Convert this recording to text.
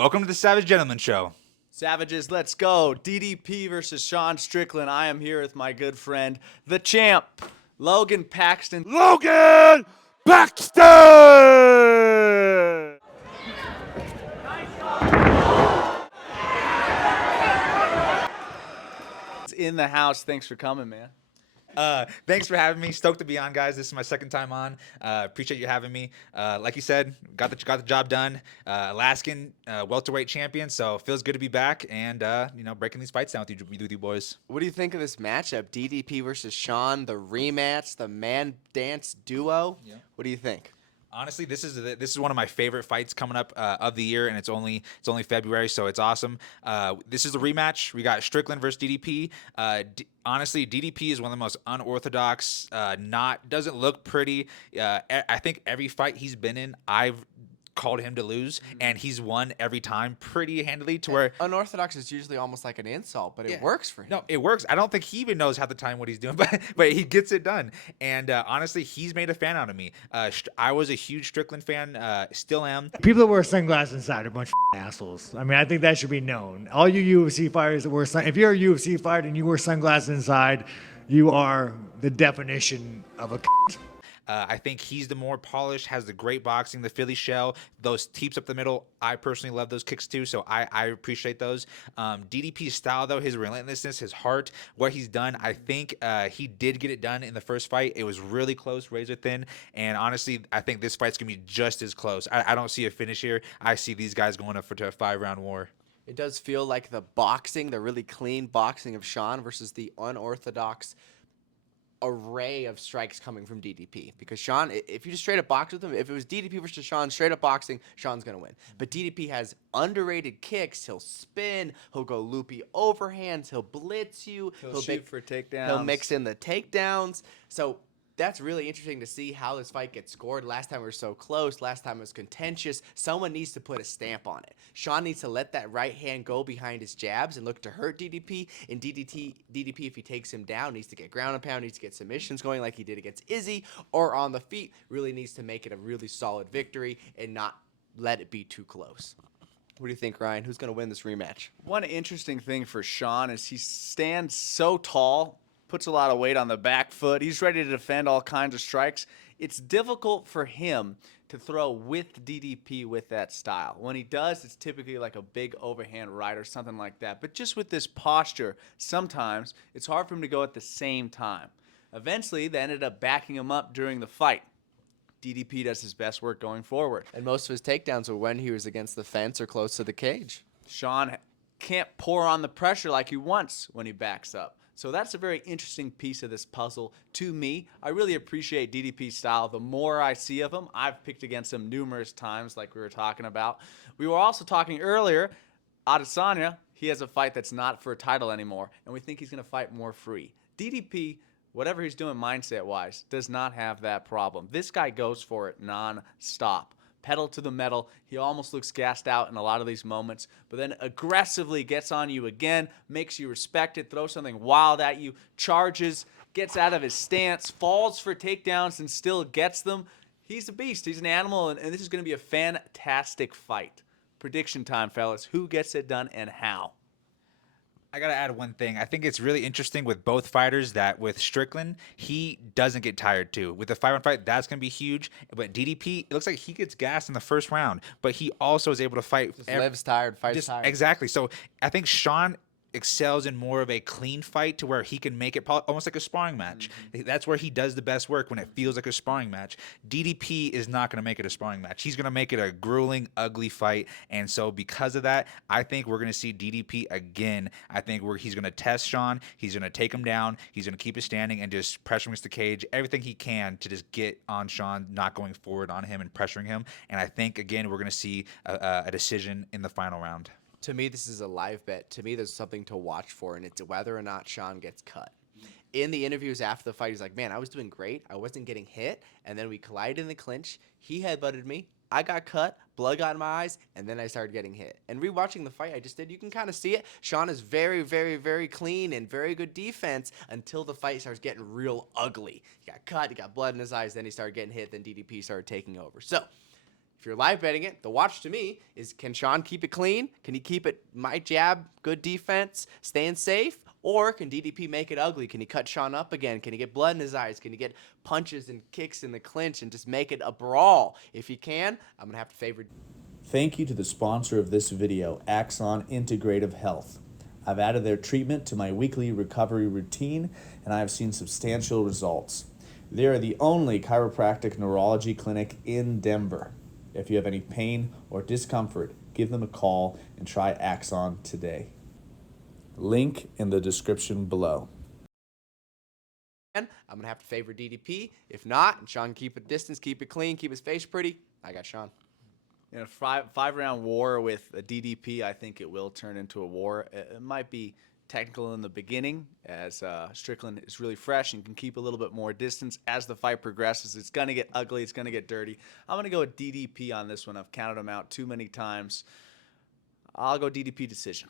Welcome to the Savage Gentleman Show. Savages, let's go. DDP versus Sean Strickland. I am here with my good friend, the champ, Logan Paxton. Logan Paxton! It's in the house. Thanks for coming, man. Thanks for having me. Stoked to be on, guys. This is my second time on. Appreciate you having me. Like you said, got the job done. Alaskan welterweight champion, so feels good to be back and breaking these fights down with you boys. What do you think of this matchup? DDP versus Sean, the rematch, the man dance duo. Yeah. What do you think? Honestly, this is one of my favorite fights coming up of the year, and it's only February, so it's awesome. This is a rematch. We got Strickland versus DDP. Honestly, DDP is one of the most unorthodox. Doesn't look pretty. I think every fight he's been in, I've called him to lose, and he's won every time pretty handily. To where Unorthodox is usually almost like an insult, but it works for him. No, it works. I don't think he even knows half the time what he's doing, but he gets it done. And honestly, he's made a fan out of me. I was a huge Strickland fan, still am. People that wear sunglasses inside are a bunch of assholes. I mean, I think that should be known. All you UFC fighters that wear if you're a UFC fighter and you wear sunglasses inside, you are the definition of a I think he's the more polished, has the great boxing, the Philly shell, those teeps up the middle. I personally love those kicks too, so I appreciate those. DDP's style, though, his relentlessness, his heart, what he's done, I think he did get it done in the first fight. It was really close, razor thin, and honestly, I think this fight's going to be just as close. I don't see a finish here. I see these guys going up to a 5-round war. It does feel like the boxing, the really clean boxing of Sean versus the unorthodox array of strikes coming from DDP. Because Sean, if you just straight up box with him, if it was DDP versus Sean, straight up boxing, Sean's going to win. But DDP has underrated kicks. He'll spin. He'll go loopy overhands. He'll blitz you. He'll shoot for takedowns. He'll mix in the takedowns. So that's really interesting to see how this fight gets scored. Last time we were so close. Last time it was contentious. Someone needs to put a stamp on it. Sean needs to let that right hand go behind his jabs and look to hurt DDP. And DDP, if he takes him down, needs to get ground and pound, needs to get submissions going like he did against Izzy, or on the feet, really needs to make it a really solid victory and not let it be too close. What do you think, Ryan? Who's going to win this rematch? One interesting thing for Sean is he stands so tall, puts a lot of weight on the back foot. He's ready to defend all kinds of strikes. It's difficult for him to throw with DDP with that style. When he does, it's typically like a big overhand right or something like that. But just with this posture, sometimes it's hard for him to go at the same time. Eventually, they ended up backing him up during the fight. DDP does his best work going forward. And most of his takedowns were when he was against the fence or close to the cage. Sean can't pour on the pressure like he wants when he backs up. So that's a very interesting piece of this puzzle to me. I really appreciate DDP's style. The more I see of him, I've picked against him numerous times like we were talking about. We were also talking earlier, Adesanya, he has a fight that's not for a title anymore, and we think he's going to fight more free. DDP, whatever he's doing mindset-wise, does not have that problem. This guy goes for it non-stop. Pedal to the metal. He almost looks gassed out in a lot of these moments, but then aggressively gets on you again, makes you respect it, throws something wild at you, charges, gets out of his stance, falls for takedowns, and still gets them. He's a beast. He's an animal, and this is going to be a fantastic fight. Prediction time, fellas. Who gets it done and how? I got to add one thing. I think it's really interesting with both fighters that with Strickland, he doesn't get tired too. With the 5-round fight, that's going to be huge. But DDP, it looks like he gets gassed in the first round, but he also is able to fight. Just lives tired, fights tired. Exactly. So I think Sean excels in more of a clean fight to where he can make it almost like a sparring match. That's where he does the best work, when it feels like a sparring match. DDP is not going to make it a sparring match. He's going to make it a grueling, ugly fight. And so because of that, I think we're going to see DDP again. I think he's going to test Sean. He's going to take him down. He's going to keep it standing and just pressure him against the cage, everything he can to just get on Sean, not going forward on him and pressuring him. And I think, again, we're going to see a decision in the final round. To me, this is a live bet. To me, there's something to watch for, and it's whether or not Sean gets cut. In the interviews after the fight, he's like, man, I was doing great. I wasn't getting hit, and then we collided in the clinch. He headbutted me. I got cut. Blood got in my eyes, and then I started getting hit. And rewatching the fight I just did, you can kind of see it. Sean is very, very, very clean and very good defense until the fight starts getting real ugly. He got cut. He got blood in his eyes. Then he started getting hit. Then DDP started taking over. So If you're live betting it, the watch to me is, can Sean keep it clean? Can he keep it my jab, good defense, staying safe? Or can DDP make it ugly? Can he cut Sean up again? Can he get blood in his eyes? Can he get punches and kicks in the clinch and just make it a brawl? If he can, I'm going to have to favor. Thank you to the sponsor of this video, Axon Integrative Health. I've added their treatment to my weekly recovery routine, and I have seen substantial results. They are the only chiropractic neurology clinic in Denver. If you have any pain or discomfort, give them a call and try Axon today. Link in the description below. I'm going to have to favor DDP. If not, and Sean can keep it distance, keep it clean, keep his face pretty, I got Sean. In a five-round war with a DDP, I think it will turn into a war. It might be technical in the beginning as Strickland is really fresh and can keep a little bit more distance. As the fight progresses, it's going to get ugly. It's going to get dirty. I'm going to go with DDP on this one. I've counted him out too many times. I'll go DDP decision.